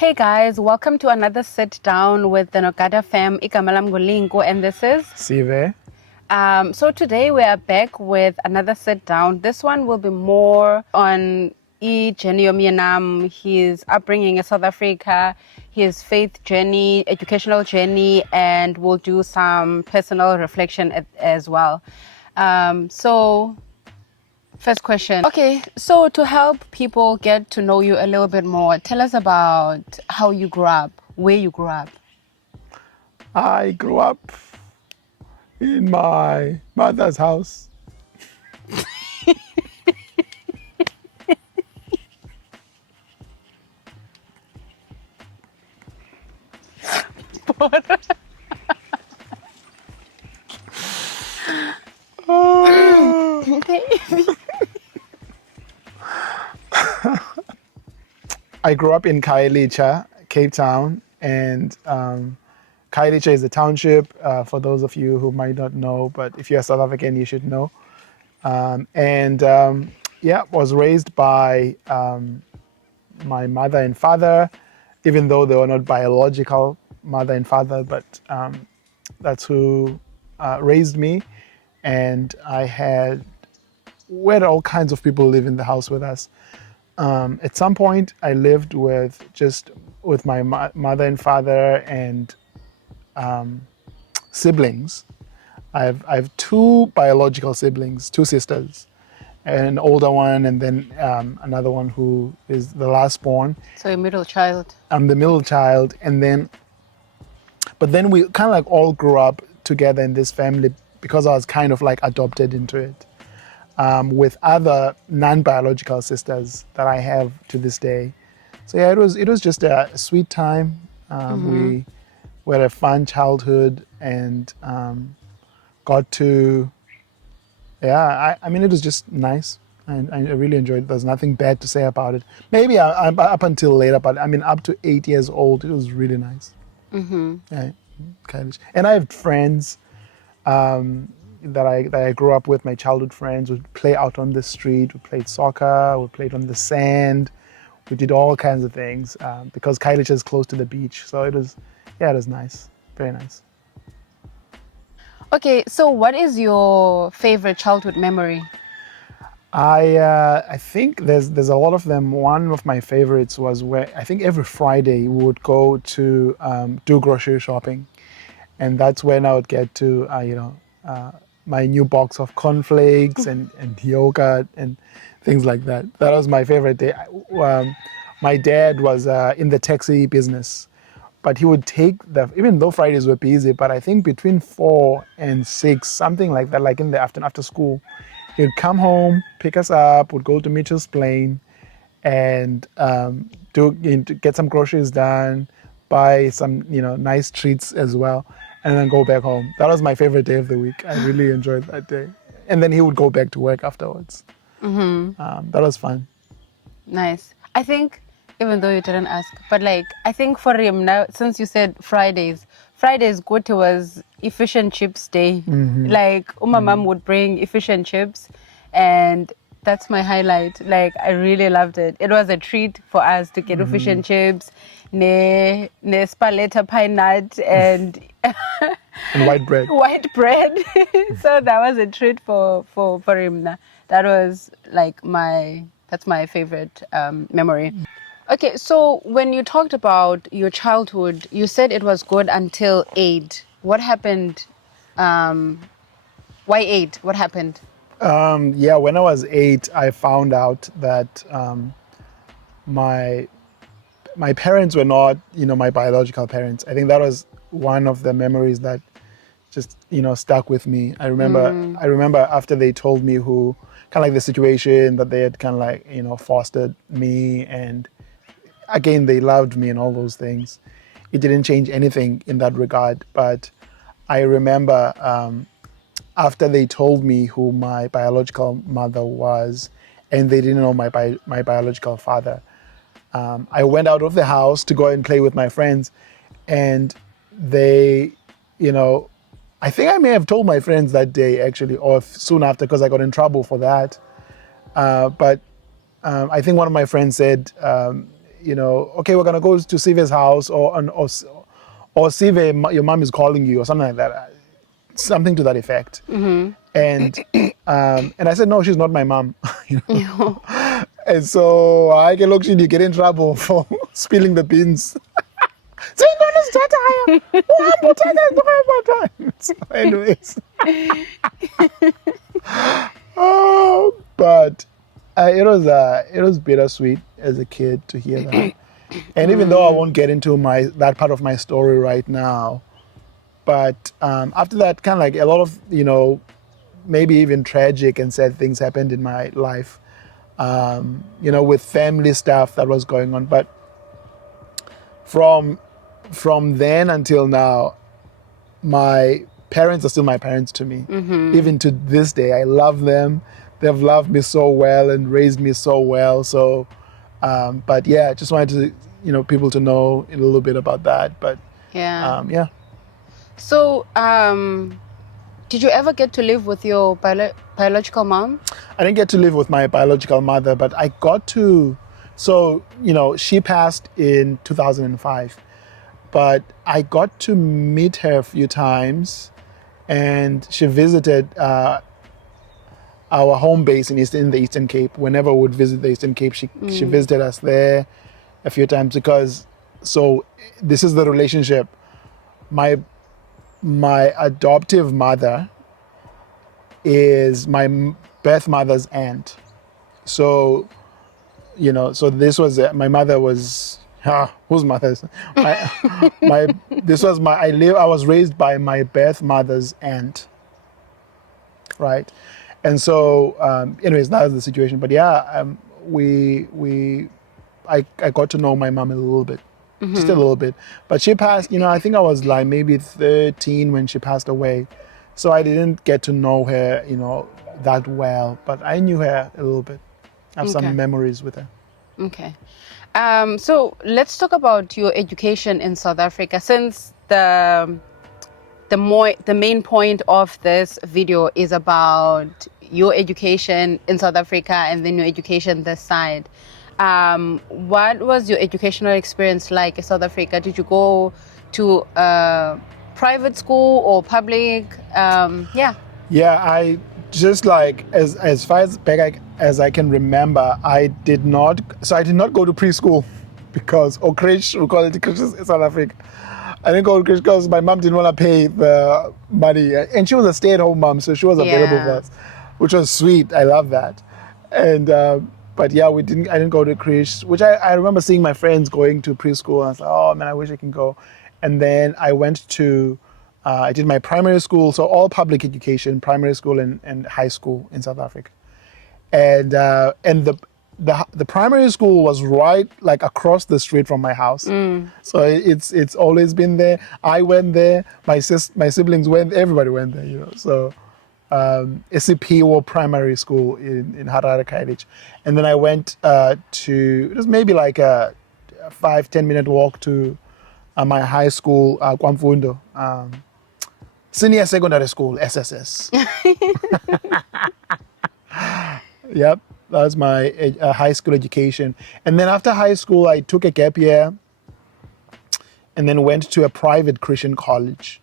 Hey guys, welcome to another sit down with the Nogada fam. Ikamalam Golingo, and this is Sive. So today we are back with another sit down. This one will be more on Jenny Omianam, his upbringing in South Africa, his faith journey, educational journey, and we'll do some personal reflection as well. So first question. Okay, so to help people get to know you a little bit more, tell us about how you grew up, where you grew up. I grew up in my mother's house. I grew up in Khayelitsha, Cape Town, and Khayelitsha is a township, for those of you who might not know, but if you're South African, you should know. Was raised by my mother and father, even though they were not biological mother and father, but that's who raised me. And we had all kinds of people live in the house with us. At some point, I lived with my mother and father and siblings. I have two biological siblings, two sisters, an older one, and then another one who is the last born. So you're middle child. I'm the middle child, but then we kind of like all grew up together in this family because I was kind of like adopted into it. With other non-biological sisters that I have to this day. So yeah, it was just a sweet time. We had a fun childhood and got to, I mean, it was just nice. And I really enjoyed it. There's nothing bad to say about it. Maybe up until later, but I mean, up to 8 years old, it was really nice. Yeah, kind of. And I have friends that I grew up with, my childhood friends. We'd play out on the street. We played soccer. We played on the sand. We did all kinds of things because Khayelitsha is close to the beach. So it was nice, very nice. Okay, so what is your favorite childhood memory? I think there's a lot of them. One of my favorites was where I think every Friday we would go to do grocery shopping, and that's when I would get to my new box of cornflakes and yogurt and things like that. That was my favorite day. My dad was in the taxi business, but he would take even though Fridays were busy, but I think between 4 and 6, something like that, like in the afternoon after school, he'd come home, pick us up, would go to Mitchell's Plain and get some groceries done, buy some nice treats as well, and then go back home. That was my favorite day of the week. I really enjoyed that day. And then he would go back to work afterwards. That was fun. Nice. I think, even though you didn't ask, but like, I think for him now, since you said Fridays good was efficient chips day. Like, mom would bring efficient chips, and that's my highlight. Like, I really loved it. It was a treat for us to get efficient chips, ne spaletta pine nut, and and white bread. So that was a treat for him. That was like that's my favorite memory. Okay, so when you talked about your childhood, you said it was good until 8. What happened? Why 8? What happened? When I was 8, I found out that my parents were not, my biological parents. I think that was one of the memories that just, stuck with me. I remember after they told me who, kind of like the situation that they had kind of like, fostered me, and again, they loved me and all those things. It didn't change anything in that regard. But I remember after they told me who my biological mother was, and they didn't know my biological father, I went out of the house to go and play with my friends, and they, I think I may have told my friends that day actually, or soon after, because I got in trouble for that. But I think one of my friends said, okay, we're gonna go to Sive's house, or Sive, your mom is calling you, or something like that, something to that effect. Mm-hmm. And I said, no, she's not my mom. And so I get look, you get in trouble for spilling the beans. So anyways, but it was bittersweet as a kid to hear that. And even though I won't get into that part of my story right now, but after that, kind of like a lot of maybe even tragic and sad things happened in my life, with family stuff that was going on. But from then until now, my parents are still my parents to me. Mm-hmm. Even to this day, I love them. They've loved me so well and raised me so well. So, but yeah, just wanted to, people to know a little bit about that. But yeah. So, did you ever get to live with your biological mom? I didn't get to live with my biological mother, but I got to. So, she passed in 2005, but I got to meet her a few times, and she visited our home base in the Eastern Cape. Whenever we would visit the Eastern Cape, she visited us there a few times so this is the relationship. My adoptive mother is my birth mother's aunt. So, so this was my mother was whose mother's I was raised by my birth mother's aunt, right? And so, anyways, that was the situation. But yeah, I got to know my mom a little bit, just a little bit. But she passed, I think I was like maybe 13 when she passed away. So I didn't get to know her, that well. But I knew her a little bit. I have some memories with her. Okay. So let's talk about your education in South Africa. Since the main point of this video is about your education in South Africa and then your education this side. What was your educational experience like in South Africa? Did you go to private school or public? Yeah, I just like as far as back as I can remember, I did not go to preschool because, or creche, we call it creche in South Africa. I didn't go to creche because my mom didn't want to pay the money, and she was a stay-at-home mom, so she was available for us, which was sweet. I love that. And but yeah, I didn't go to creche, which I remember seeing my friends going to preschool, and I was like, oh man, I wish I can go. And then I went to I did my primary school, so all public education, primary school and high school in South Africa. And the primary school was right like across the street from my house. So it's always been there. I went there, my siblings went, everybody went there, So SCP or primary school in Harare College. And then I went to, it was maybe like a 5-10 minute walk to my high school, Kwamfundo, senior secondary school, SSS. Yep, that was my high school education. And then after high school, I took a gap year and then went to a private Christian college.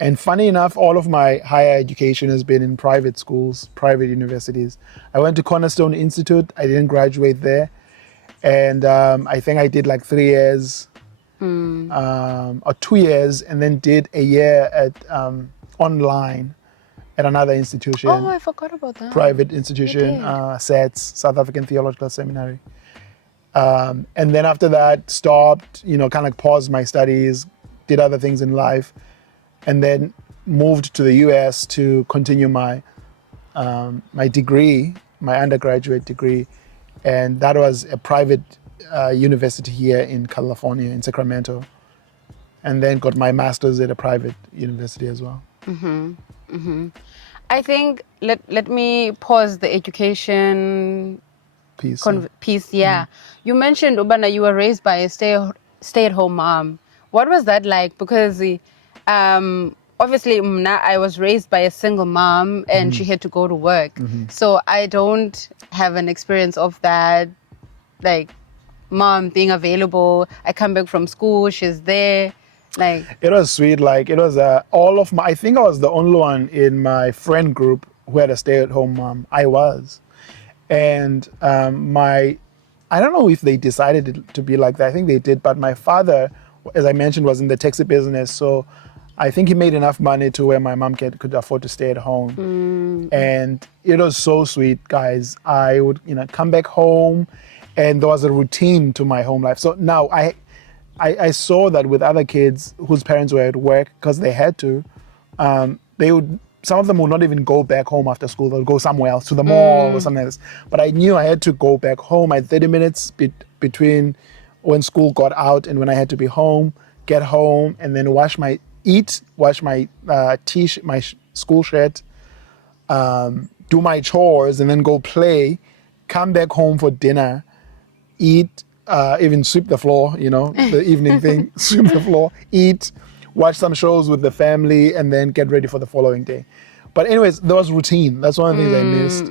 And funny enough, all of my higher education has been in private schools, private universities. I went to Cornerstone Institute. I didn't graduate there. And I think I did like 3 years or 2 years, and then did a year at online at another institution. Oh, I forgot about that. Private institution, SATS, South African Theological Seminary. And then after that, stopped, kind of like paused my studies, did other things in life, and then moved to the US to continue my my degree, my undergraduate degree. And that was a private university here in California, in Sacramento. And then got my master's at a private university as well. I think let me pause the education piece. You mentioned, Ubana, you were raised by a stay-at-home mom. What was that like? Because obviously I was raised by a single mom and she had to go to work. So I don't have an experience of that, like mom being available. I come back from school, she's there. Like, It was sweet. Like it was I think I was the only one in my friend group who had a stay-at-home mom. I was, and I don't know if they decided it to be like that. I think they did, but my father, as I mentioned, was in the taxi business, so I think he made enough money to where my mom could afford to stay at home. And it was so sweet, guys. I would, come back home, and there was a routine to my home life. So now I saw that with other kids whose parents were at work because they had to, some of them would not even go back home after school. They'll go somewhere else, to the mall or something like this. But I knew I had to go back home. I had 30 minutes between when school got out and when I had to be home, get home, and then wash my my school shirt, do my chores, and then go play, come back home for dinner, eat, even sweep the floor, the evening thing, sweep the floor, eat, watch some shows with the family, and then get ready for the following day. But anyways, there was routine. That's one of the things I missed.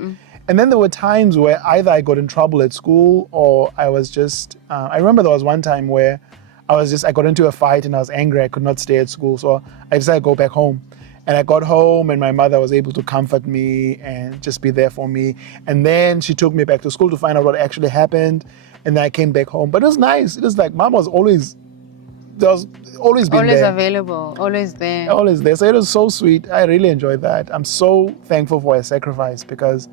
And then there were times where either I got in trouble at school or I was just, I remember there was one time where I got into a fight and I was angry. I could not stay at school. So I decided to go back home. And I got home and my mother was able to comfort me and just be there for me. And then she took me back to school to find out what actually happened. And then I came back home. But it was nice. It was like mom was always been always there. available, always there. Always there. So it was so sweet. I really enjoyed that. I'm so thankful for her sacrifice because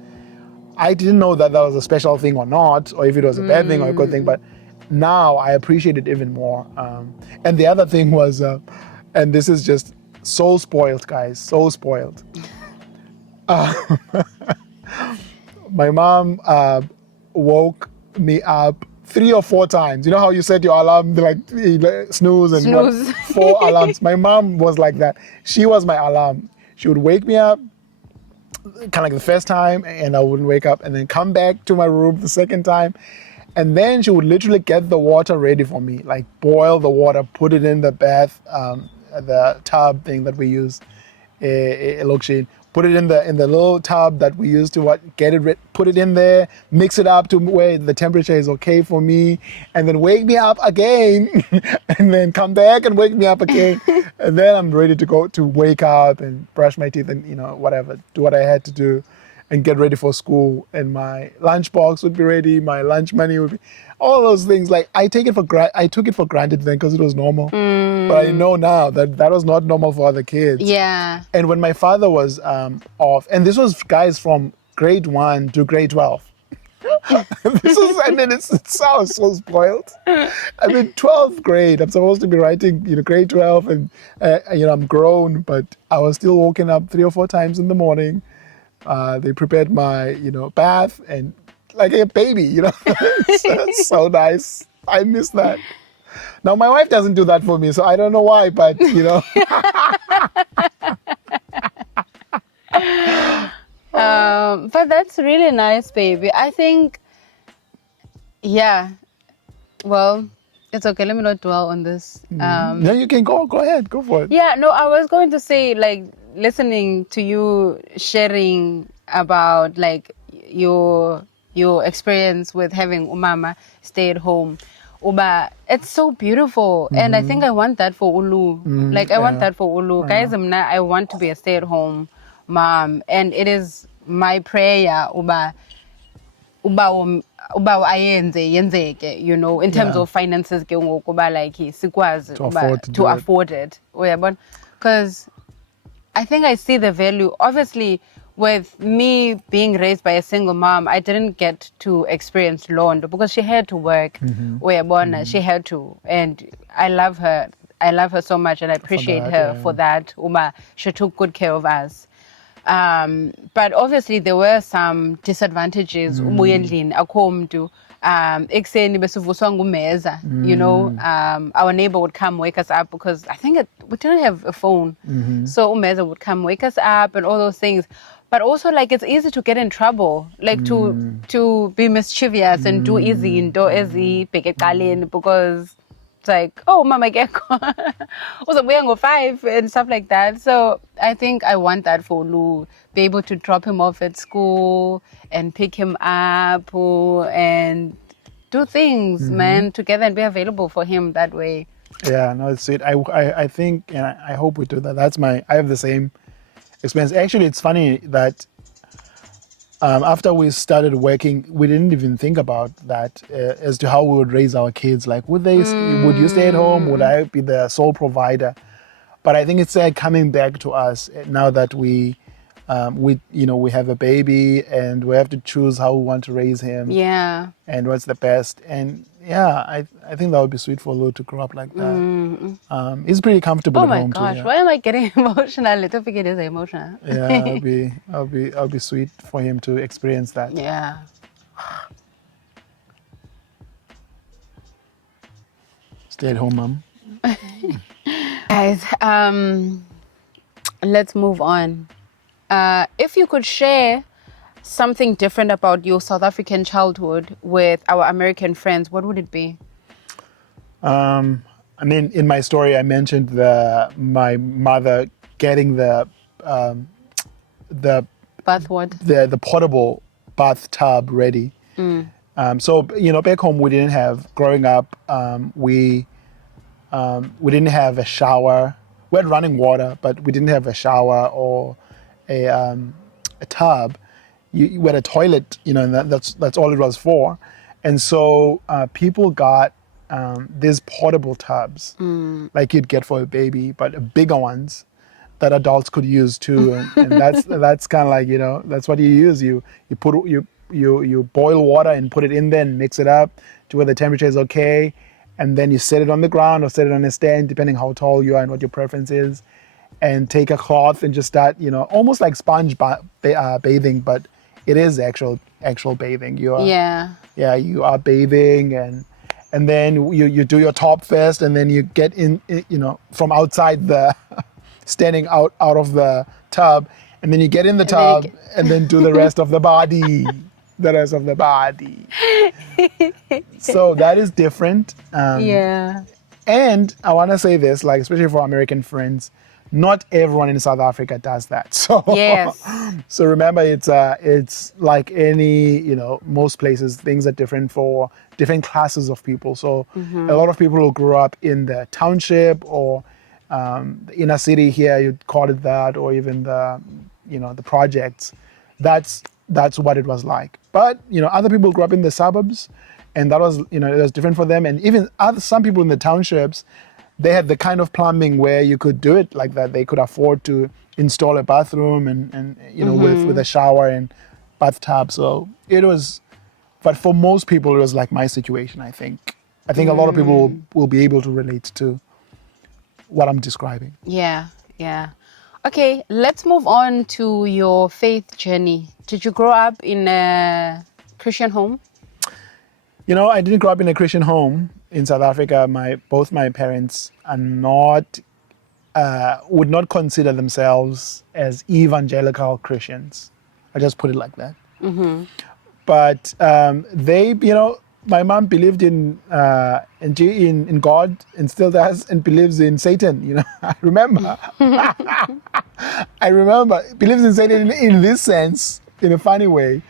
I didn't know that was a special thing or not, or if it was a bad thing or a good thing. But now I appreciate it even more. And the other thing was, and this is just so spoiled, guys, so spoiled. My mom woke me up 3 or 4 times. You know how you set your alarm, like snooze and Snooze. 4 alarms? My mom was like that. She was my alarm. She would wake me up kind of like the first time and I wouldn't wake up, and then come back to my room the second time. And then she would literally get the water ready for me, like boil the water, put it in the bath, the tub thing that we use, put it in the little tub that we use to get it, put it in there, mix it up to where the temperature is okay for me, and then wake me up again, and then come back and wake me up again, and then I'm ready to wake up and brush my teeth and whatever, do what I had to do, and get ready for school. And my lunchbox would be ready, my lunch money would be, all those things. Like I took it for granted then because it was normal. But I know now that was not normal for other kids. Yeah. And when my father was off, and this was guys from grade 1 to grade 12. It sounds so spoiled. 12th grade, I'm supposed to be writing, grade 12, and I'm grown, but I was still waking up 3 or 4 times in the morning. They prepared my, bath and like a baby, It's so nice. I miss that. Now my wife doesn't do that for me, so I don't know why, but But that's really nice, baby. I think, yeah. Well, it's okay. Let me not dwell on this. No, you can go ahead, go for it. Yeah, no, I was going to say, like, listening to you sharing about like your experience with having umama stay at home. Uba, it's so beautiful. And I think I want that for Ulu. I want that for Ulu. Guys, I want to be a stay-at-home mom. And it is my prayer, uba yenzeke, in terms of finances, like sikwazi to afford it. Because I think I see the value. Obviously, with me being raised by a single mom, I didn't get to experience Londo because she had to work. She had to. And I love her. I love her so much and I appreciate her for that. She took good care of us. But obviously there were some disadvantages. Ekuseni besivuswa ngumeza, our neighbor would come wake us up because I think we didn't have a phone. So umeza would come wake us up and all those things. But also it's easy to get in trouble, to be mischievous and do easy because it's like, oh, mama get also we go 5 and stuff like that. So I think I want that for Lu, be able to drop him off at school and pick him up and do things, man, together and be available for him that way. Yeah, no, it's sweet. I think, and I hope we do that. I have the same experience. Actually, it's funny that after we started working, we didn't even think about that as to how we would raise our kids. Like, would you stay at home? Would I be the sole provider? But I think it's coming back to us now that we have a baby and we have to choose how we want to raise him. Yeah. And what's the best. And yeah, I think that would be sweet for Lou to grow up like that. He's pretty comfortable Oh at my home gosh, too. Yeah. why am I getting emotional? I don't think it is emotional. Yeah, I'll be sweet for him to experience that. Yeah. Stay at home, mom. Guys, let's move on. If you could share something different about your South African childhood with our American friends, what would it be? I mean, in my story, I mentioned my mother getting the Bath what? the portable bathtub ready. So back home we didn't have. Growing up, we didn't have a shower. We had running water, but we didn't have a shower or a tub. We had a toilet, and that's all it was for. And so people got these portable tubs, like you'd get for a baby, but bigger ones that adults could use too. And that's kind of like that's what you use. You boil water and put it in there and mix it up to where the temperature is okay, and then you set it on the ground or set it on a stand, depending how tall you are and what your preference is, and take a cloth and just start almost like sponge bathing, but it is actual bathing. You are bathing, and then you do your top first, and then you get in from outside the standing out of the tub, and then you get in the tub and then do the rest of the body. So that is different. Yeah. And I want to say this, like especially for American friends, not everyone in South Africa does that. So Yes. So remember, it's like any most places, things are different for different classes of people. So a lot of people who grew up in the township or the inner city here, you'd call it that, or even the the projects. That's what it was like. But other people grew up in the suburbs, and that was it was different for them. And even some people in the townships, they had the kind of plumbing where you could do it like that. They could afford to install a bathroom and with a shower and bathtub. So it was, but for most people, it was like my situation. I think a lot of people will be able to relate to what I'm describing. Yeah. Okay, let's move on to your faith journey. Did you grow up in a Christian home? I didn't grow up in a Christian home in South Africa. Both my parents are not, would not consider themselves as evangelical Christians. I just put it like that. But they, my mom believed in God and still does, and believes in Satan. I remember. I remember believes in Satan in this sense, in a funny way.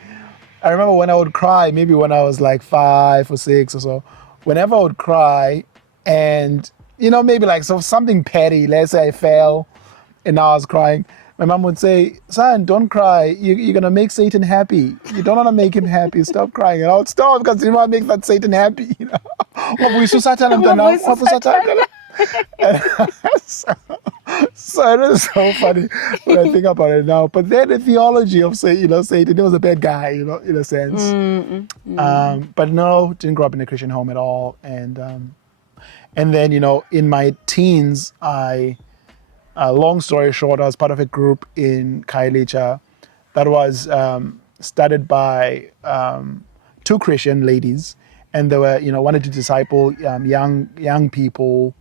I remember when I would cry, maybe when I was like 5 or 6 or so. Whenever I would cry, and maybe like something petty. Let's say I fell, and now I was crying. My mom would say, "Son, don't cry. You're gonna make Satan happy. You don't wanna make him happy. Stop crying." And I would stop because I didn't want to make that Satan happy. So it is so funny when I think about it now. But then the theology of Satan, he was a bad guy, in a sense. But no, didn't grow up in a Christian home at all. And then in my teens, long story short, I was part of a group in Khayelitsha that was started by 2 Christian ladies, and they were wanted to disciple young people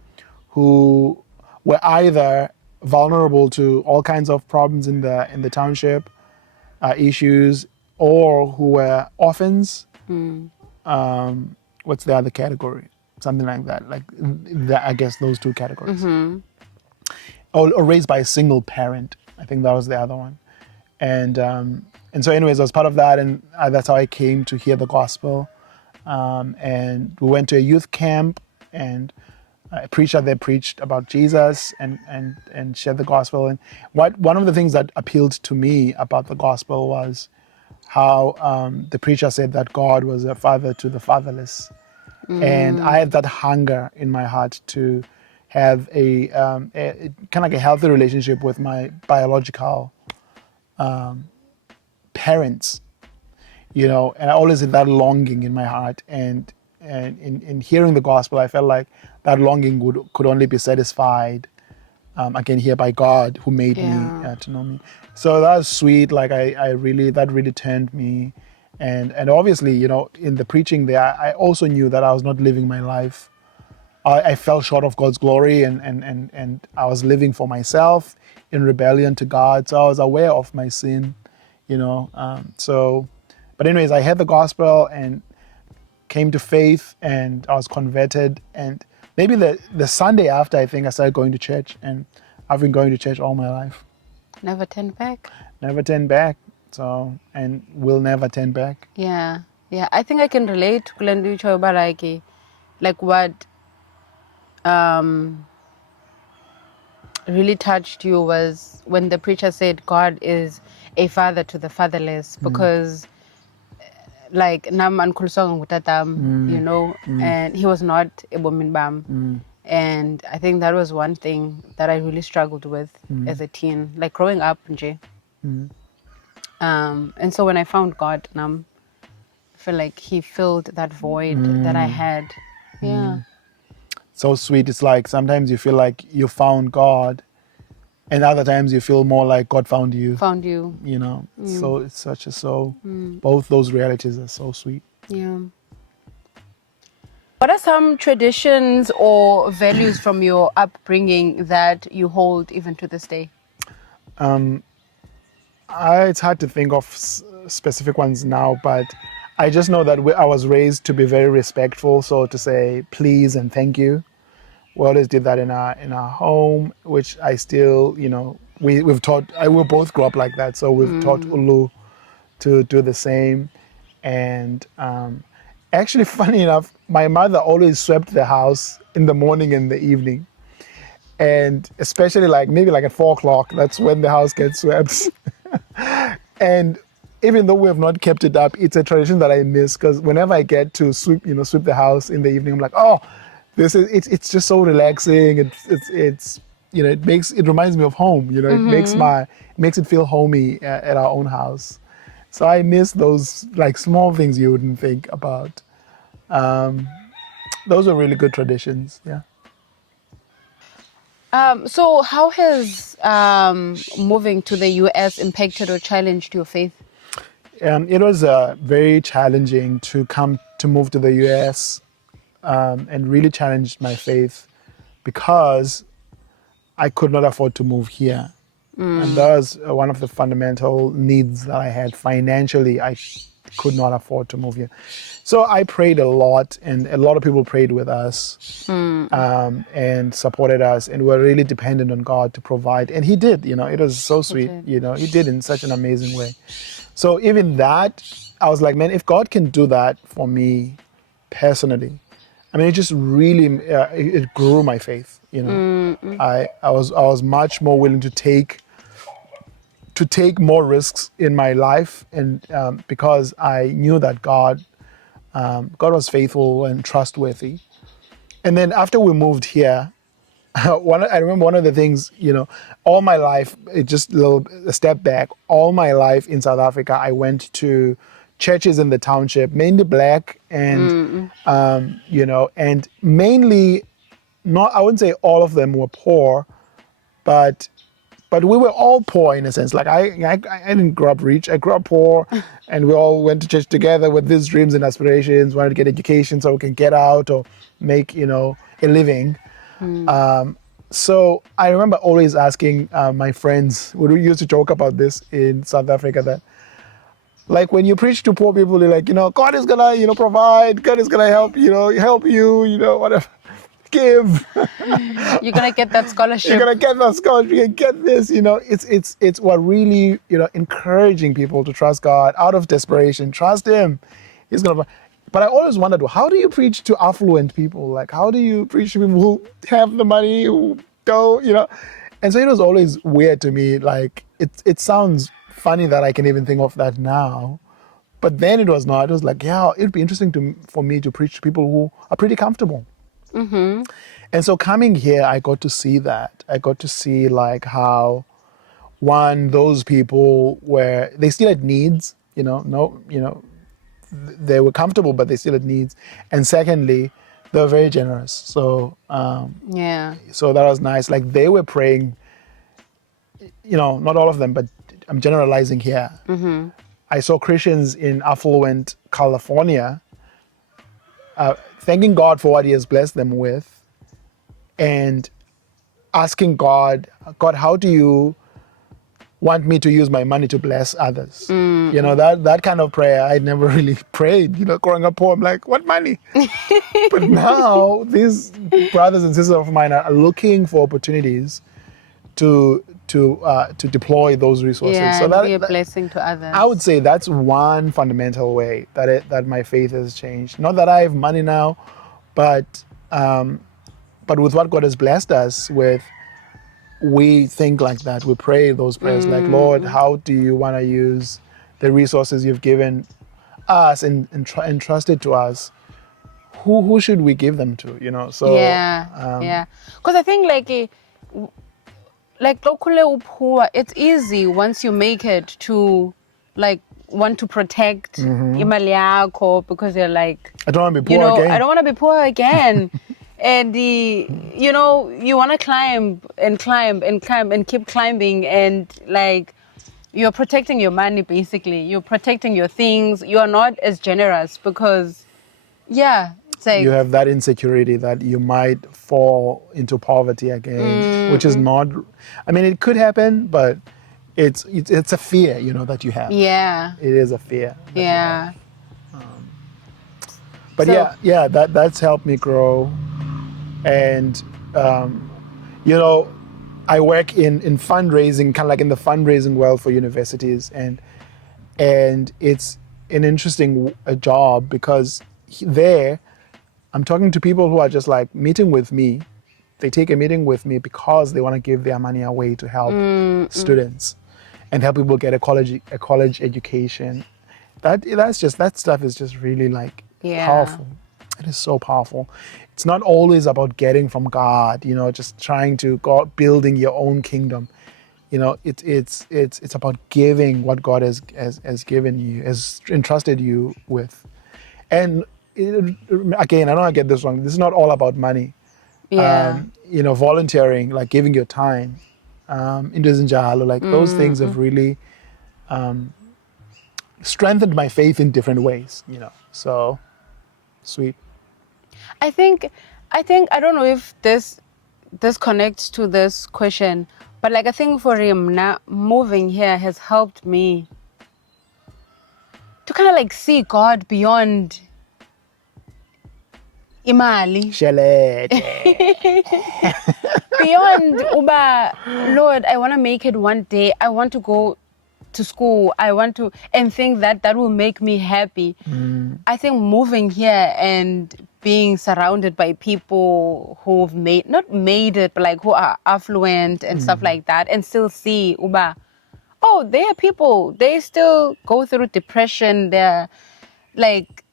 who were either vulnerable to all kinds of problems in the township, issues, or who were orphans. What's the other category? Something like that. Like I guess those 2 categories. Or raised by a single parent. I think that was the other one. And so anyways, I was part of that, and that's how I came to hear the gospel. and we went to a youth camp, and a preacher there preached about Jesus and shared the gospel. And one of the things that appealed to me about the gospel was how the preacher said that God was a father to the fatherless. And I had that hunger in my heart to have a kind of like a healthy relationship with my biological parents, and I always had that longing in my heart. And in hearing the gospel, I felt like that longing could only be satisfied again here by God, who made me to know me. So that was sweet. Like that really turned me. And obviously, in the preaching there, I also knew that I was not living my life. I fell short of God's glory, and I was living for myself in rebellion to God. So I was aware of my sin, but anyways, I heard the gospel and came to faith, and I was converted. And maybe the Sunday after, I think I started going to church, and I've been going to church all my life. Never turn back. Never turn back. So, and will never turn back. Yeah. I think I can relate to Kulendu Chobaraki. Like what really touched you was when the preacher said God is a father to the fatherless, because like nam ankulusong ngutatam, and he was not a woman bam. And I think that was one thing that I really struggled with as a teen, like growing up, nje. And so when I found God, I feel like he filled that void that I had. Yeah. So sweet. It's like sometimes you feel like you found God, and other times you feel more like God found you. Found you. So it's such both those realities are so sweet. Yeah. What are some traditions or values from your upbringing that you hold even to this day? It's hard to think of specific ones now, but I just know that I was raised to be very respectful. So to say please and thank you, we always did that in our home, which I still, we've taught. We both grew up like that, so we've taught Ulu to do the same. And actually, funny enough, my mother always swept the house in the morning and the evening, and especially maybe at 4:00, that's when the house gets swept. And even though we have not kept it up, it's a tradition that I miss, because whenever I get to sweep the house in the evening, I'm like, oh, it's just so relaxing. It reminds me of home. It makes it feel homey at our own house. So I miss those small things you wouldn't think about. Those are really good traditions. Yeah. So how has moving to the US impacted or challenged your faith? It was very challenging to move to the US, and really challenged my faith, because I could not afford to move here. And that was one of the fundamental needs that I had financially. I could not afford to move here. So I prayed a lot, and a lot of people prayed with us and supported us, and were really dependent on God to provide. And he did, it was so sweet, he did in such an amazing way. So even that, I was like, man, if God can do that for me personally, it just really, it grew my faith, I was much more willing to take more risks in my life, and because I knew that God was faithful and trustworthy. And then after we moved here, I remember one of the things, all my life, a step back, all my life in South Africa, I went to churches in the township, mainly black, and and mainly, I wouldn't say all of them were poor, but we were all poor in a sense. Like I didn't grow up rich. I grew up poor, and we all went to church together with these dreams and aspirations. Wanted to get education so we can get out or make a living. So I remember always asking my friends, we used to joke about this in South Africa, that when you preach to poor people, you're like, God is gonna provide. God is gonna help you, whatever. Give. You're gonna get that scholarship. You're gonna get that scholarship. You get this. It's what really encouraging people to trust God out of desperation. Trust Him. He's gonna. But I always wondered, how do you preach to affluent people? Like, how do you preach to people who have the money, who go, And so it was always weird to me. Like, it sounds funny that I can even think of that now. But then it was not. It was like, yeah, it'd be interesting for me to preach to people who are pretty comfortable. Mm-hmm. And so coming here, I got to see that. I got to see like how, one, those people they still had needs, they were comfortable, but they still had needs. And secondly, they were very generous. So, so that was nice. Like they were praying, not all of them, but I'm generalizing here. Mm-hmm. I saw Christians in affluent California thanking God for what He has blessed them with, and asking God, how do you want me to use my money to bless others? That kind of prayer I never really prayed. Growing up poor, I'm like, what money? But now these brothers and sisters of mine are looking for opportunities to deploy those resources. Yeah, so and be a blessing to others. I would say that's one fundamental way that my faith has changed. Not that I have money now, but with what God has blessed us with, we think like that. We pray those prayers like, Lord, how do you want to use the resources you've given us and entrusted to us? Who should we give them to? So because I think like locally poor, it's easy once you make it to like want to protect imali yakho, because you're like, I don't want to be poor again. I don't want to be poor again. And you want to climb and keep climbing, and like you're protecting your money, basically. You're protecting your things. You are not as generous because, it's like, you have that insecurity that you might fall into poverty again, which is not. I mean, it could happen, but it's a fear, that you have. Yeah. It is a fear. Yeah. But that's helped me grow. And, I work in fundraising, kind of like in the fundraising world for universities. And it's an interesting job because there I'm talking to people who are just like meeting with me. They take a meeting with me because they want to give their money away to help students and help people get a college education. That stuff is just really like powerful. It is so powerful. It's not always about getting from God, just trying to go building your own kingdom. It's about giving what God has given you, has entrusted you with. And again, I don't want to get this wrong. This is not all about money. Volunteering, like giving your time, like those things have really strengthened my faith in different ways. So sweet. I think I don't know if this connects to this question, but like I think for him now, moving here has helped me to kind of like see God beyond imali. Beyond uba, Lord, I want to make it one day. I want to go to school. I want to, and think that will make me happy. I think moving here and being surrounded by people who've not made it, but like who are affluent and stuff like that, and still see uba, they are people, they still go through depression. They're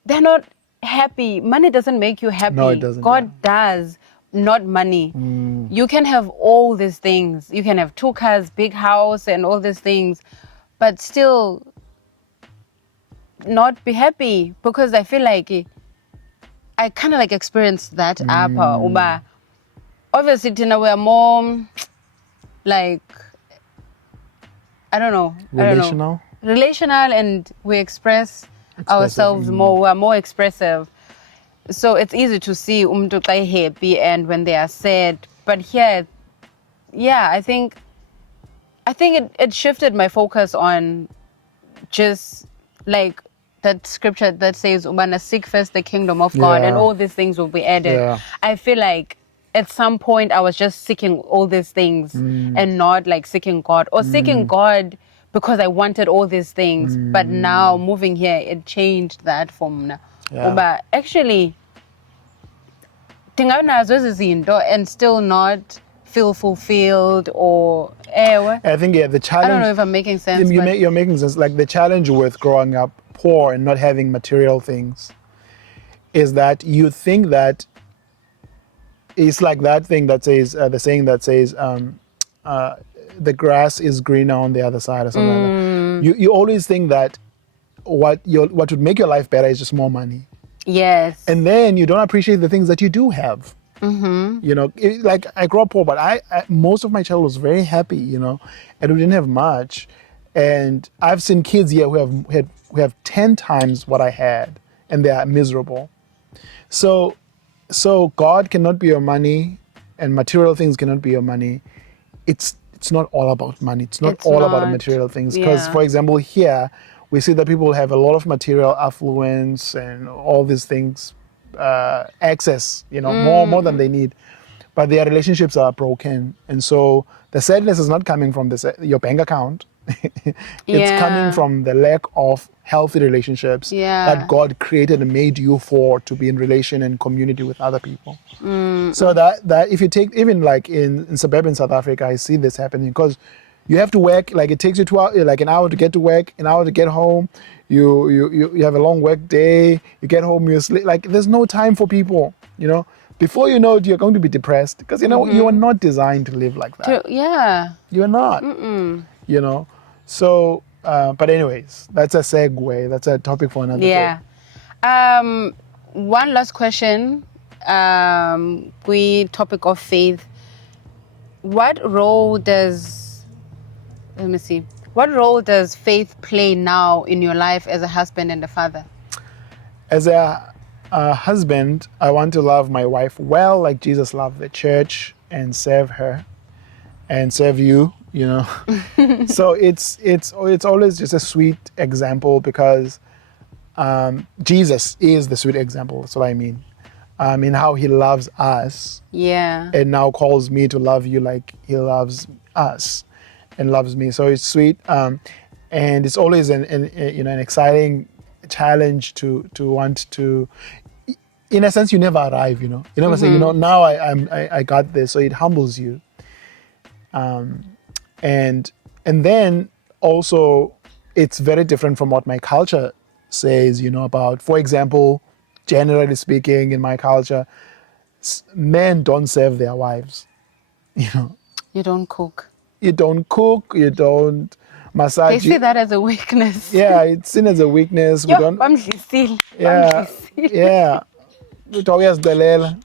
not happy. Money doesn't make you happy. No, it doesn't. God does, not money. You can have all these things. You can have 2 cars, big house, and all these things, but still not be happy, because I feel like I kind of like experienced that uba. Obviously, Tina, we are more like, I don't know. Relational, and we express ourselves more. We are more expressive. So it's easy to see umntu xa happy and when they are sad. But here, I think it shifted my focus on just like that scripture that says, "Ubana, seek first the kingdom of God, and all these things will be added." Yeah. I feel like at some point I was just seeking all these things and not like seeking God, or seeking God because I wanted all these things. But now moving here, it changed that for me. Yeah. But actually, ndinganazo ezi zinto and still not feel fulfilled or ewe. I think, yeah, the I challenge. don't know if I'm making sense. But You're making sense. Like the challenge with growing up poor and not having material things is that you think that it's like that thing that says, the saying that says, the grass is greener on the other side or something like that. You always think that what would make your life better is just more money. yes. And then you don't appreciate the things that you do have. You know, like I grew up poor, but I most of my childhood was very happy, you know, and we didn't have much. And I've seen kids here who have 10 times what I had, and they are miserable. So God cannot be your money, and material things cannot be your money. It's not all about money. It's not all about the not. material things. Because, Yeah. for example, here we see that people have a lot of material affluence and all these things, access, you know, more than they need, but their relationships are broken, and so the sadness is not coming from your bank account. It's Yeah. coming from the lack of healthy relationships Yeah. that God created and made you for, to be in relation and community with other people. So that if you take, even like in suburban South Africa, I see this happening because you have to work, like it takes you 2 hours, like an hour to get to work, an hour to get home. You have a long work day, you get home, you sleep, like there's no time for people, you know. Before you know it, you're going to be depressed because, you know, you are not designed to live like that. Yeah. You are not, you know. So, but anyways, that's a segue. That's a topic for another day. Yeah. One last question. We topic of faith. What role does faith play now in your life as a husband and a father? As a husband, I want to love my wife well, like Jesus loved the church, and serve her and serve you, you know. So it's always just a sweet example because Jesus is the sweet example. That's what I mean. In how he loves us, Yeah. and now calls me to love you like he loves us and loves me. So it's sweet, and it's always an exciting challenge to want to. In a sense, you never arrive. You know, you never say, you know, now I got this. So it humbles you, and then also it's very different from what my culture says. You know, about, for example, generally speaking, in my culture, men don't serve their wives. You know, You don't cook. you don't cook, you don't massage. They see that as a weakness. Yeah, it's seen as a weakness. We Yo, don't. bamdlisile. Yeah, Bamdlisile. yeah. Kuthiwa uyasidelela.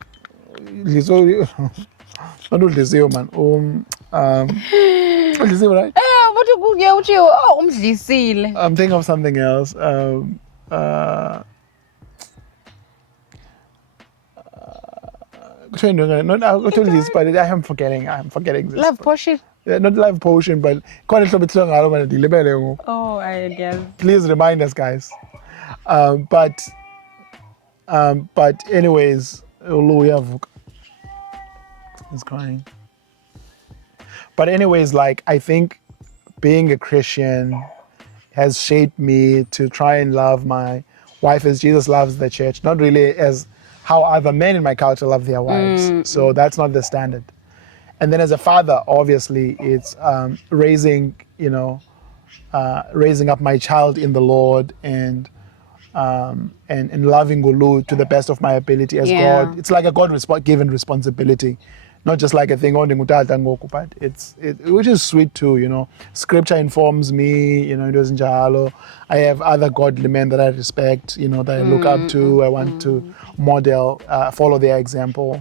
Dliso, not udlisiwe, man. Udlisiwe, right? But you utshiwo, oh, umdlisile. I'm thinking of something else. But I am forgetting. This. Love portion. Yeah, not live potion, but quite a little bit. Oh, I guess. Please remind us, guys. But anyways, he's crying. But anyways, like, I think being a Christian has shaped me to try and love my wife as Jesus loves the church, not really as how other men in my culture love their wives. So that's not the standard. And then as a father, obviously, it's raising up my child in the Lord and loving Gulu to the best of my ability as God. It's like a God-given responsibility, not just like a thing on but which is sweet too, you know. Scripture informs me, you know, it wasn't jalo. I have other godly men that I respect, you know, that I look up to. I want to model, follow their example.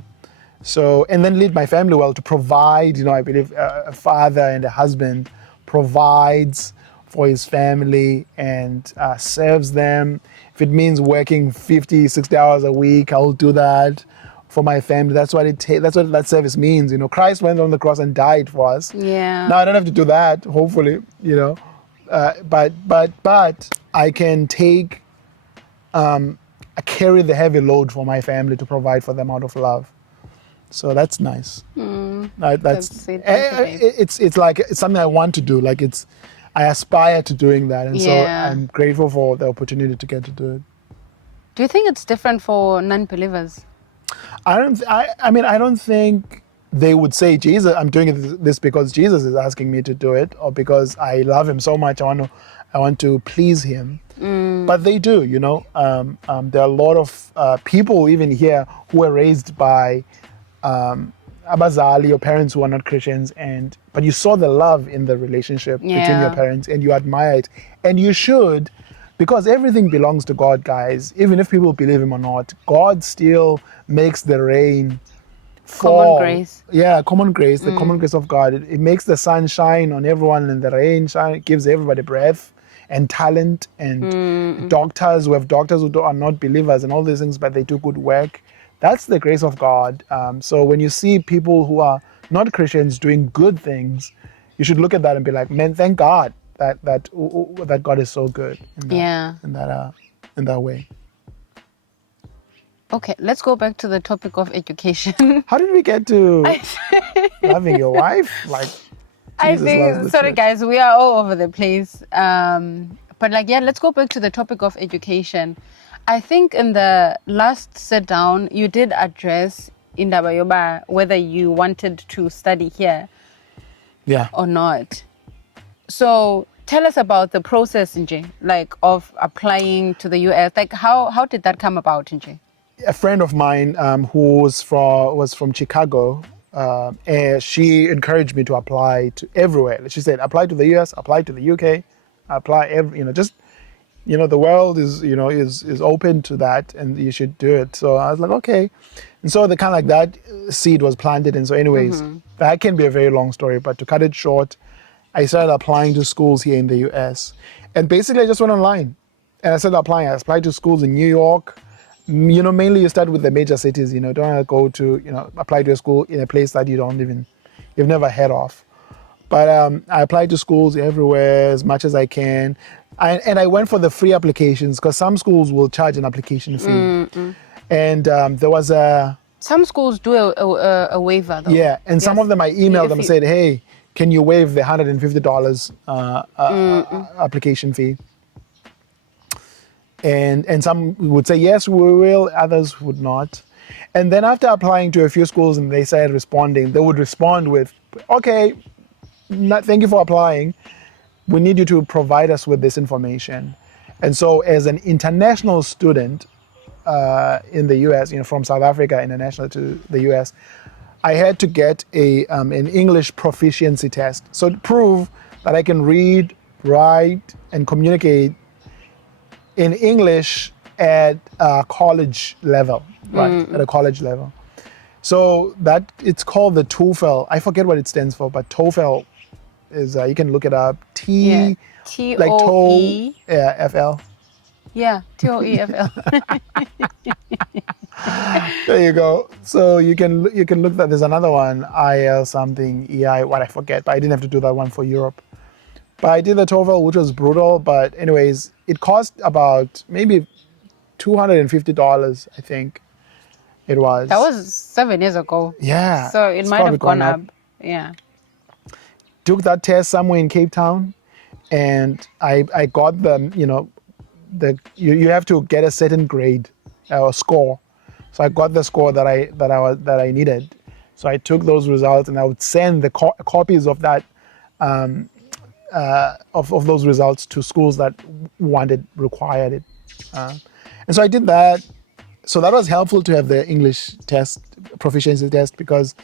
So, and then lead my family well, to provide, you know. I believe a father and a husband provides for his family and serves them. If it means working 50, 60 hours a week, I'll do that for my family. That's what that's what that service means. You know, Christ went on the cross and died for us. Yeah. Now I don't have to do that, hopefully, you know. But I can I carry the heavy load for my family to provide for them out of love. So that's nice. That's sweet. It's like, it's something I want to do. Like, I aspire to doing that, and so Yeah. I'm grateful for the opportunity to get to do it. Do you think it's different for non-believers? I mean, I don't think they would say, Jesus, I'm doing this because Jesus is asking me to do it, or because I love him so much, I want to please him. But they do, you know. There are a lot of people even here who were raised by abazali, your parents who are not Christians, but you saw the love in the relationship between your Yeah. parents, and you admire it, and you should, because everything belongs to God, guys. Even if people believe him or not, God still makes the rain Common fall. grace. Yeah, common grace, the common grace of God. It makes the sun shine on everyone, and the rain shine. It gives everybody breath and talent, and doctors who are not believers and all these things, but they do good work. That's the grace of God. So when you see people who are not Christians doing good things, you should look at that and be like, man, thank God that God is so good in that Yeah. in that way. Okay, let's go back to the topic of education. How did we get to loving your wife? Like, I Jesus loves think, the sorry church. guys, we are all over the place. But like, yeah, let's go back to the topic of education. I think in the last sit down, you did address in Dabayoba whether you wanted to study here Yeah. or not. So tell us about the process, Nje, like of applying to the US. Like how did that come about, Nje? A friend of mine who was from Chicago, and she encouraged me to apply to everywhere. She said, apply to the US, apply to the UK, apply just the world is open to that, and you should do it. So I was like, okay. And so the kind of like that seed was planted. And so anyways, that can be a very long story, but to cut it short, I started applying to schools here in the US. And basically I just went online and I started applying. I applied to schools in New York. Mainly you start with the major cities, don't want to go to, apply to a school in a place that you've never heard of. But I applied to schools everywhere as much as I can. And I went for the free applications because some schools will charge an application fee. And there was Some schools do a waiver though. yeah, and some Yes. of them I emailed If them and you- said, hey, can you waive the $150 application fee? And some would say, yes, we will, others would not. And then after applying to a few schools and they started responding, they would respond with, okay, thank you for applying. We need you to provide us with this information. And so as an international student in the US, from South Africa international to the US, I had to get an English proficiency test. So to prove that I can read, write, and communicate in English at a college level, right? At a college level. So that it's called the TOEFL. I forget what it stands for, but TOEFL is you can look it up. Yeah. Like TOE. FL. Yeah, TOEFL. There you go. So you can look that. There's another one, IL something, EI, what I forget, but I didn't have to do that one for Europe. But I did the TOEFL, which was brutal. But anyways, it cost about maybe $250, I think it was. That was 7 years ago. Yeah. So it it's might probably have gone up. up. Yeah. Took that test somewhere in Cape Town, and I got you have to get a certain grade or score. So I got the score that I needed. So I took those results and I would send the copies of that of those results to schools that required it. And so I did that. So that was helpful to have the English test, proficiency test, because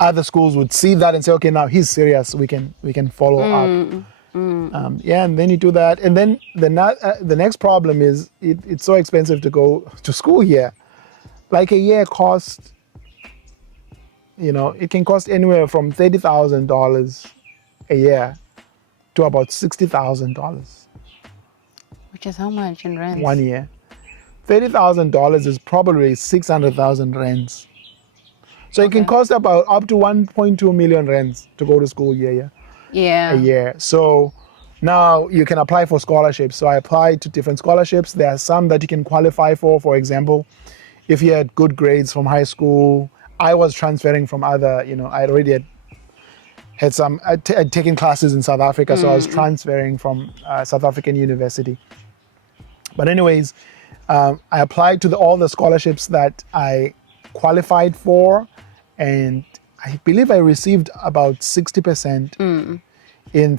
other schools would see that and say, okay, now he's serious. We can follow up. Yeah, and then you do that, and then the next problem is it's so expensive to go to school here. Like a year cost, it can cost anywhere from $30,000 a year to about $60,000 Which is how much in rent? 1 year. $30,000 is probably 600,000 rands. So it can cost about up to 1.2 million rands to go to school a Yeah. year. So now you can apply for scholarships. So I applied to different scholarships. There are some that you can qualify for. For example, if you had good grades from high school, I was transferring from other, I already had some, I'd taken classes in South Africa, so I was transferring from South African University. But anyways, I applied to all the scholarships that I qualified for, and I believe I received about 60% in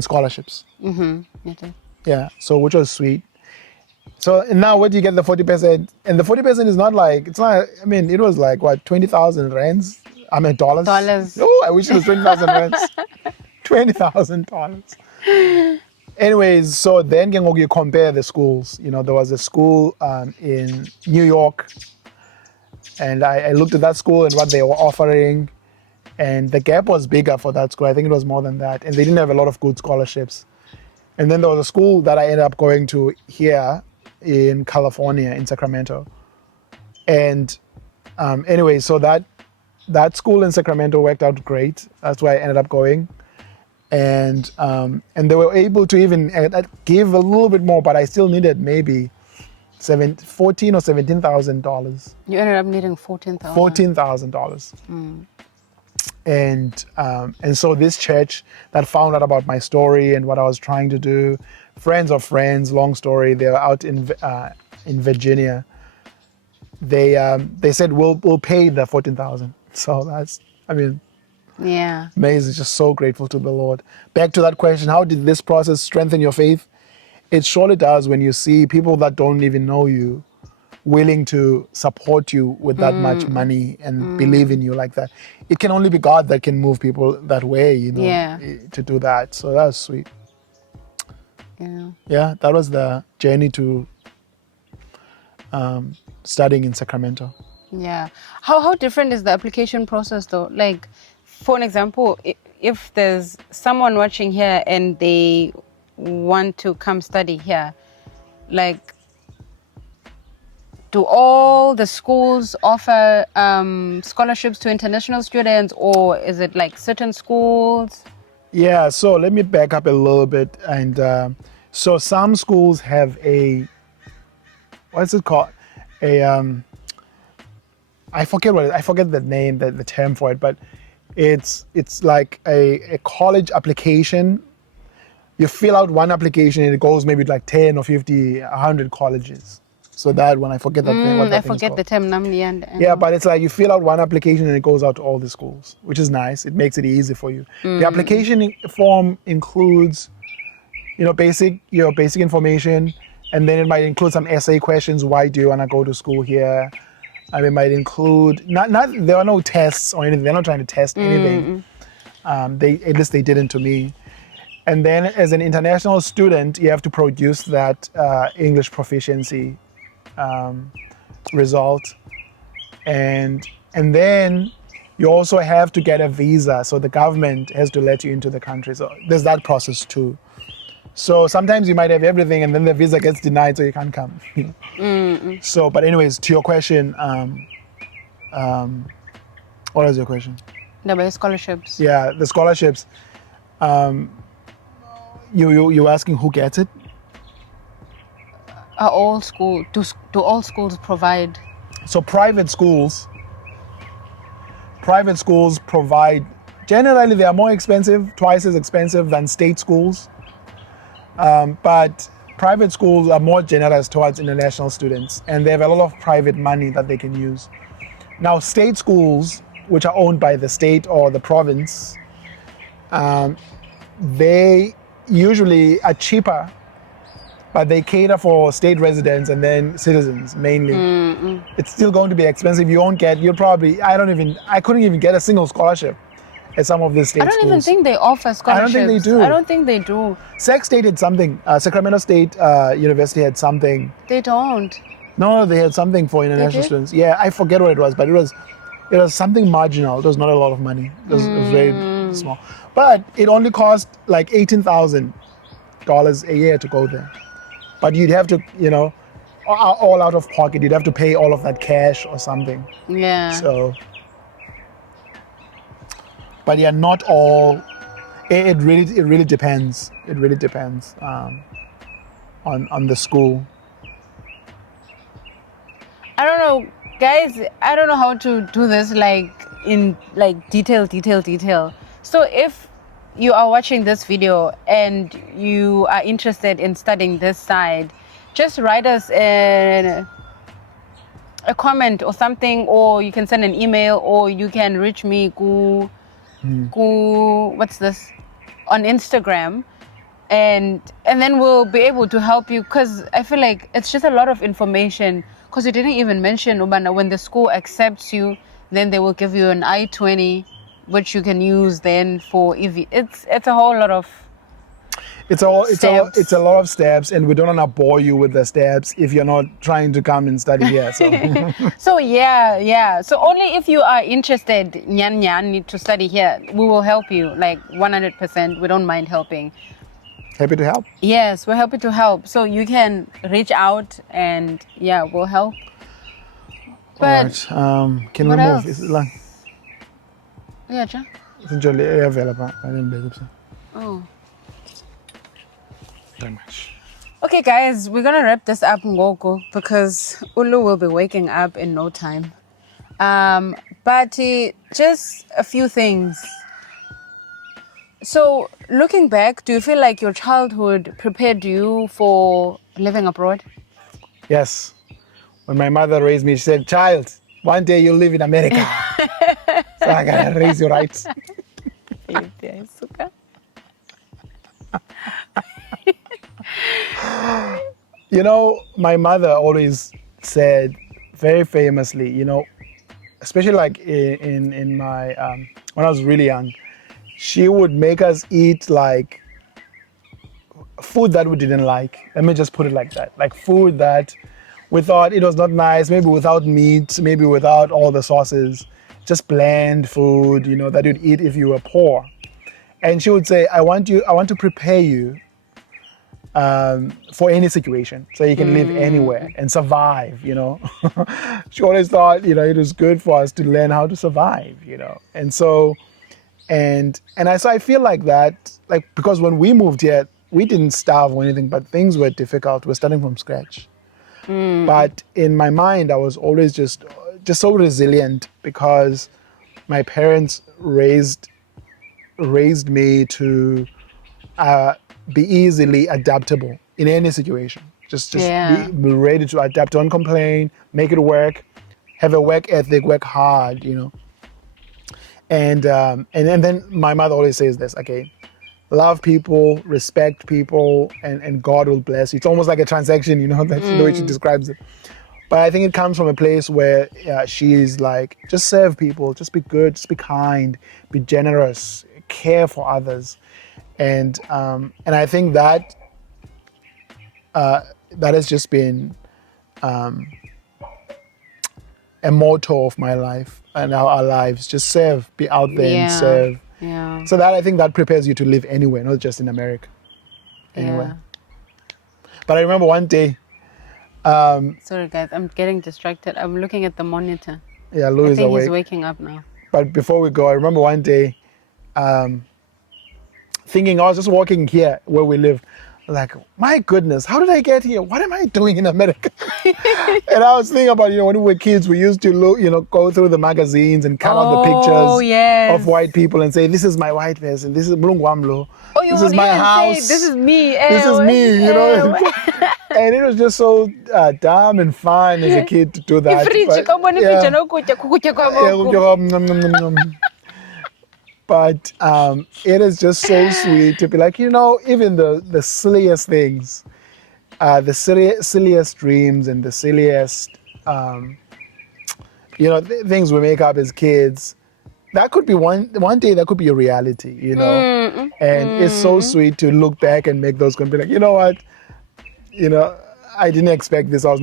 scholarships. Okay. Yeah, so which was sweet. So and now what do you get the 40%? And the 40% is not like, it's not, I mean, it was like what, 20,000 rands? I mean dollars. Dollars. Oh, I wish it was 20,000 rands. $20,000. Anyways, so then you compare the schools. You know, there was a school in New York, and I looked at that school and what they were offering, and the gap was bigger for that school. I think it was more than that, and they didn't have a lot of good scholarships. And then there was a school that I ended up going to here in California, in Sacramento. And anyway, so that school in Sacramento worked out great. That's why I ended up going. And they were able to even give a little bit more, but I still needed maybe $14,000 or $17,000. You ended up needing $14,000. $14,000. And so this church that found out about my story and what I was trying to do, friends of friends, long story, they were out in Virginia. They said we'll pay the $14,000. So that's, I mean, yeah, amazing. Just so grateful to the Lord. Back to that question, how did this process strengthen your faith? It surely does when you see people that don't even know you willing to support you with that much money and believe in you like that. It can only be God that can move people that way, you know, to do that. So that was sweet. Yeah, that was the journey to studying in Sacramento. Yeah. How different is the application process though? Like, for an example, if there's someone watching here and they want to come study here, like, do all the schools offer scholarships to international students, or is it like certain schools? Yeah, so let me back up a little bit. And so some schools have what's it called? I forget the name, the term for it, but it's like a college application. You fill out one application and it goes maybe like 10 or 50, 100 colleges. So that one, I forget that thing. What that I forget the term. Yeah, but it's like you fill out one application and it goes out to all the schools, which is nice. It makes it easy for you. The application form includes, your basic information, and then it might include some essay questions. Why do you want to go to school here? And it might include there are no tests or anything. They're not trying to test anything. At least they didn't to me. And then as an international student, you have to produce that English proficiency result, and then you also have to get a visa. So the government has to let you into the country. So there's that process too. So sometimes you might have everything and then the visa gets denied, so you can't come. So, but anyways, to your question, what was your question? The scholarships. Yeah, the scholarships. You asking who gets it? Are all school do all schools provide? So private schools provide, generally they are more expensive, twice as expensive than state schools. But private schools are more generous towards international students, and they have a lot of private money that they can use. Now, state schools, which are owned by the state or the province, they usually are cheaper, but they cater for state residents and then citizens mainly. It's still going to be expensive. I couldn't even get a single scholarship at some of these state schools. I don't even think they offer scholarships. I don't think they do. Sac State had something. Sacramento State University had something. They don't. No, they had something for international students. Yeah, I forget what it was, but it was something marginal. It was not a lot of money. It was very small. But it only cost like $18,000 a year to go there. But you'd have to, all out of pocket. You'd have to pay all of that cash or something. Yeah. So, but yeah, not all. It really depends. It really depends on the school. I don't know, guys. I don't know how to do this in detail. So if you are watching this video and you are interested in studying this side, just write us a comment or something, or you can send an email, or you can reach me what's this, on Instagram, and then we'll be able to help you, because I feel like it's just a lot of information, because you didn't even mention, Ubana, when the school accepts you, then they will give you an I-20, which you can use then for EV. It's a whole lot of it's a lot of steps, and we don't want to bore you with the steps if you're not trying to come and study here. So So yeah. So only if you are interested, Nyan, to study here, we will help you, like 100%. We don't mind helping. happy to help. Yes, we're happy to help. So you can reach out, and yeah, we'll help. But All right. Can we what move? else? Is it long? Yeah, Cha? It's available. I didn't make it. Oh. Very much. Okay, guys, we're gonna wrap this up, Ngoko, because Ulu will be waking up in no time. But just a few things. So, looking back, do you feel like your childhood prepared you for living abroad? Yes. When my mother raised me, she said, "Child, one day you'll live in America." So I gotta raise you right. You know, my mother always said very famously, you know, especially like in my when I was really young, she would make us eat like food that we didn't like. Let me just put it like that. Like food that we thought it was not nice, maybe without meat, maybe without all the sauces, just bland food, you know, that you'd eat if you were poor. And she would say, I want to prepare you for any situation, so you can live anywhere and survive, you know. She always thought, you know, it was good for us to learn how to survive, you know. And so, so I feel like that, like, because when we moved here, we didn't starve or anything, but things were difficult. We're starting from scratch. But in my mind, I was always just so resilient, because my parents raised me to be easily adaptable in any situation. Just be ready to adapt, don't complain, make it work, have a work ethic, work hard, you know. And then my mother always says this, okay, love people, respect people, and God will bless you. It's almost like a transaction, you know, that's the way she describes it. But I think it comes from a place where she's like, just serve people, just be good, just be kind, be generous, care for others. And I think that that has just been a motto of my life and our lives. Just serve, be out there and serve. Yeah. So that, I think, that prepares you to live anywhere, not just in America. Anywhere. Yeah. But I remember one day. Sorry, guys, I'm getting distracted. I'm looking at the monitor. Yeah, Lou I is think awake. he's waking up now. But before we go, I remember one day thinking, I was just walking here where we live, like, my goodness, how did I get here? What am I doing in America? And I was thinking about, you know, when we were kids, we used to look, you know, go through the magazines and cut out the pictures of white people and say, this is my white person, this is Mlungwamlo, You this is would my even house, say, this is me. this is me, you know. And it was just so dumb and fun as a kid to do that. But it is just so sweet to be like, you know, even the silliest things, the silliest dreams and the silliest, you know, things we make up as kids, that could be one day that could be a reality, you know. And it's so sweet to look back and make those and be like, you know what, you know, I didn't expect this. I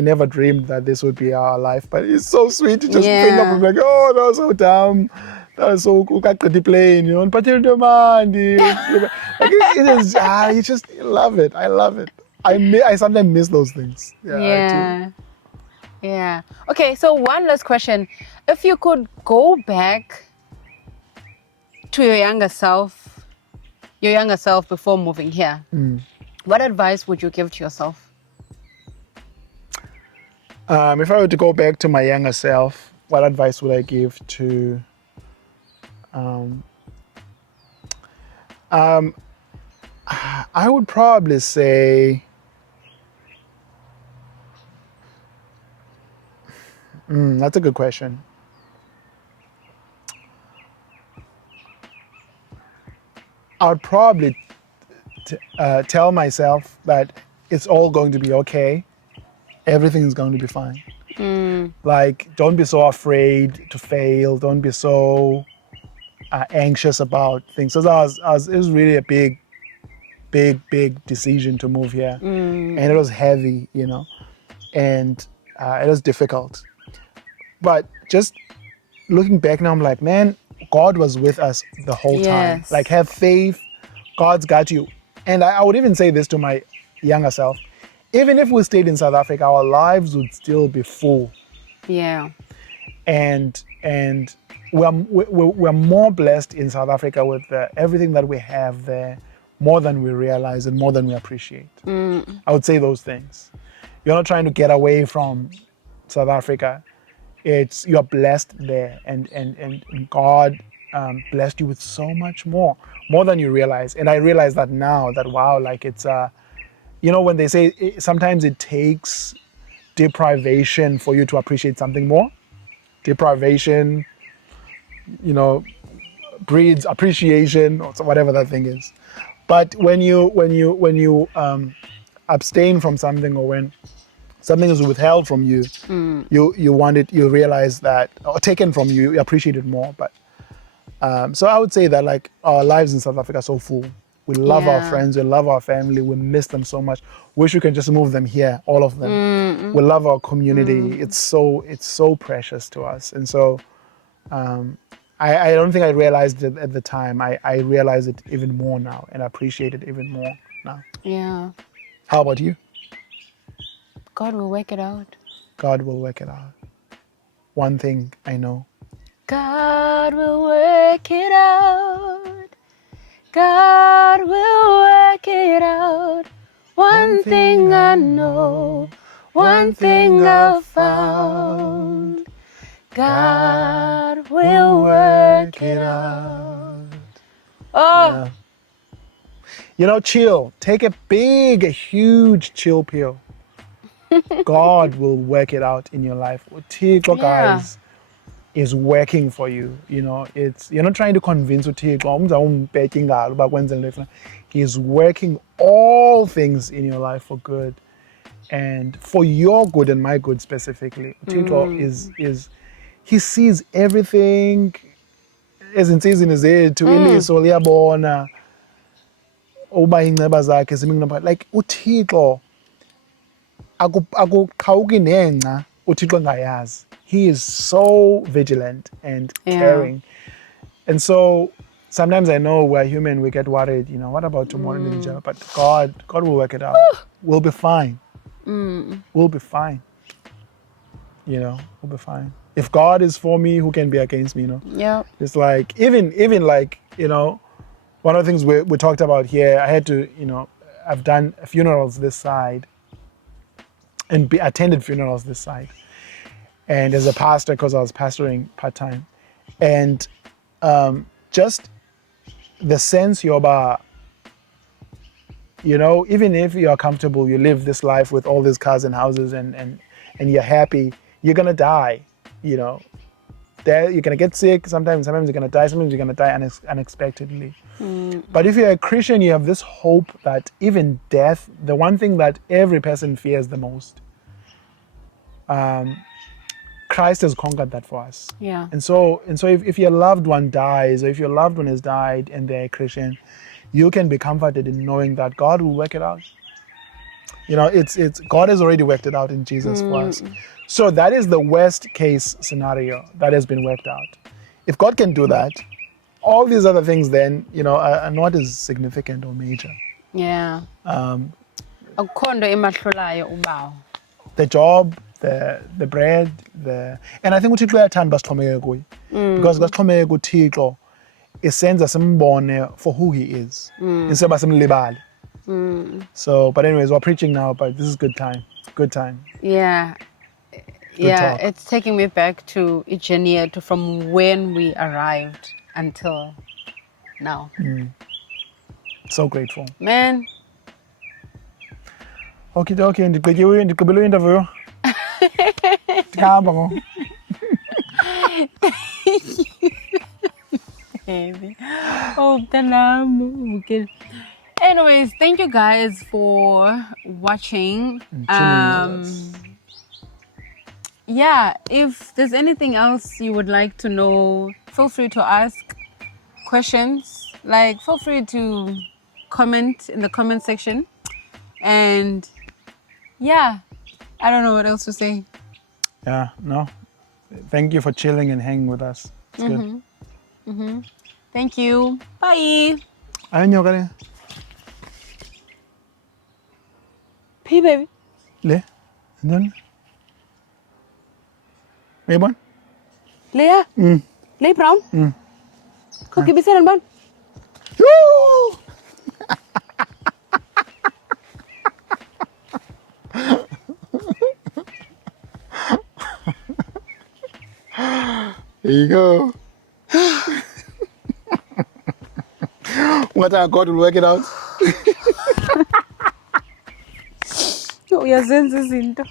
never dreamed that this would be our life. But it's so sweet to just think of it like, oh, that was so dumb. That was so cool. Got the plane, you know. But you're like it is. You just love it. I love it. I sometimes miss those things. Yeah. Yeah. Okay. So one last question: if you could go back to your younger self before moving here, what advice would you give to yourself? If I were to go back to my younger self, what advice would I give to? I would probably say That's a good question. I would probably tell myself that it's all going to be okay. Everything is going to be fine. Like, don't be so afraid to fail. Don't be so anxious about things. So it was really a big decision to move here, and it was heavy, and it was difficult. But just looking back now, I'm like, man, God was with us the whole time. Yes. Like, have faith. God's got you. And I would even say this to my younger self. Even if we stayed in South Africa, our lives would still be full. Yeah. And we're more blessed in South Africa with everything that we have there, more than we realize and more than we appreciate. I would say those things. You're not trying to get away from South Africa. You're blessed there, and God blessed you with so much more than you realize. And I realize that now, that wow, like it's when they say sometimes it takes deprivation for you to appreciate something more. Deprivation, breeds appreciation, or whatever that thing is. But when you abstain from something, or when something is withheld from you, you want it, you realize that, or taken from you, you appreciate it more. But so I would say that, like, our lives in South Africa are so full. We love our friends, we love our family, we miss them so much. Wish we can just move them here, all of them. We love our community. It's so precious to us. And so I don't think I realized it at the time. I realize it even more now, and appreciate it even more now. Yeah. How about you? God will work it out. God will work it out. One thing I know. God will work it out. God will work it out. One thing I know, one thing I've found. God will work it out. Oh, Yeah. Chill. Take a huge chill pill. God will work it out in your life. Uthixo, guys, is working for you. You're not trying to convince Uthixo. He's working all things in your life for good, and for your good and my good specifically. Uthixo he sees everything. Ezinsizini zethu iliso liyabona uba ingceba zakhe zimingcwaba. Like, Uthixo akuqhawuki nengca Uthixo engayazi. He is so vigilant and caring. And so sometimes I know we're human, we get worried, what about tomorrow? But God will work it out. We'll be fine. We'll be fine. We'll be fine. If God is for me, who can be against me? Yeah. It's like, even like, one of the things we talked about here, I had to, I've done funerals this side and attended funerals this side. And as a pastor, because I was pastoring part-time. And just the sense even if you're comfortable, you live this life with all these cars and houses and you're happy, you're going to die, You're going to get sick, sometimes you're going to die, sometimes you're going to die unexpectedly. But if you're a Christian, you have this hope that even death, the one thing that every person fears the most, Christ has conquered that for us. Yeah. And so if your loved one dies, or if your loved one has died and they're a Christian, you can be comforted in knowing that God will work it out. It's God has already worked it out in Jesus for us. So that is the worst case scenario that has been worked out. If God can do that, all these other things then, are not as significant or major. Yeah. The job, the bread, and I think uThixo uyathanda basixhomekeke kuye. Because basixhomekeke kuThixo isenza simbone for who he is. Instead of simlibale. So, but anyways, we're preaching now, but this is good time. Good time. Yeah. Good talk. It's taking me back to Ijenia, from when we arrived until now. So grateful. Man. Okay, ndigqibile interview. Ngihamba ngo. Baby. Oh, tanam. Okay. Anyways, thank you guys for watching. Yeah, if there's anything else you would like to know, feel free to ask questions. Like, feel free to comment in the comment section. And yeah, I don't know what else to say. Yeah, no. Thank you for chilling and hanging with us. It's good. Thank you. Bye. Ayun kare. Pee, baby. Le. Andun. May bon? Leah. Lay brown. Cookie bisan ban. Yoo! Here you go. What God will work it out. Uyazenza izinto.